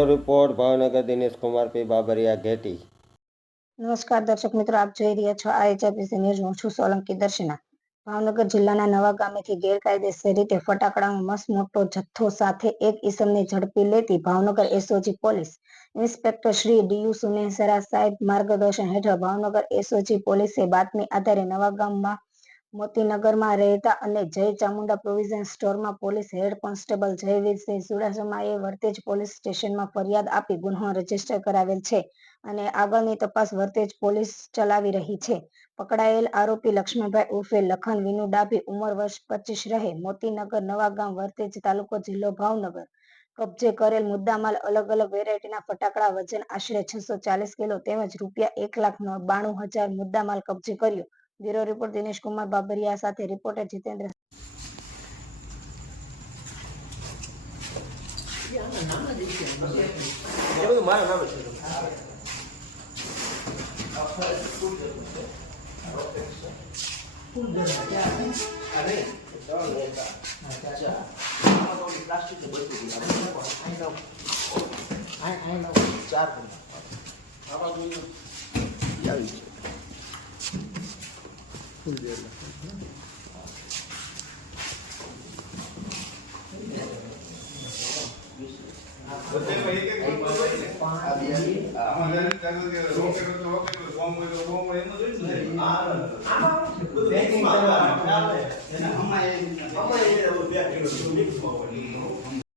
Bureau report Bhavnagar Dinesh Kumar P Babariya घेटी। નમસ્કાર દર્શક મિત્રો, આપ જોઈ રહ્યા છો IHRPC ન્યૂઝ। હું છું સોલંકી દર્શના। ભાવનગર જિલ્લાના નવા ગામેથી ગેરકાયદેસર રીતે ફટાકડાનો મસમોટો જથ્થો સાથે એક ઈસમને ઝડપી લેતી Bhavnagar SOG police inspector Shri D U Sunesara સાહેબ માર્ગદર્શન હેઠળ ભાવનગર એસઓજી પોલીસે બાતમી આધારે નવા ગામમાં મોતીનગરમાં રહેતા અને જય ચામુંડા પ્રોવિઝન સ્ટોરમાં પોલીસ હેડ કોન્સ્ટેબલ જયવીરસિંહ ચુડાસમાએ વર્તેજ પોલીસ સ્ટેશનમાં ફરિયાદ આપી ગુન્હો રજીસ્ટર કરાવેલ છે અને આગળની તપાસ વર્તેજ પોલીસ ચલાવી રહી છે। પકડાયેલ આરોપી લક્ષ્મણભાઈ ઉર્ફે લખન વિનુ ડાભી ઉંમર વર્ષ 25 રહે મોતીનગર નવા ગામ વર્તેજ તાલુકો જિલ્લો ભાવનગર કબજે કરેલ મુદ્દામાલ અલગ અલગ વેરાયટીના ફટાકડા વજન આશરે 640 કિલો તેમજ ₹1,92,000 મુદ્દામાલ કબજે કર્યો। બ્યુરો રિપોર્ટ દિનેશ કુમાર બાબરિયા સાથે રિપોર્ટર જીતેન્દ્ર।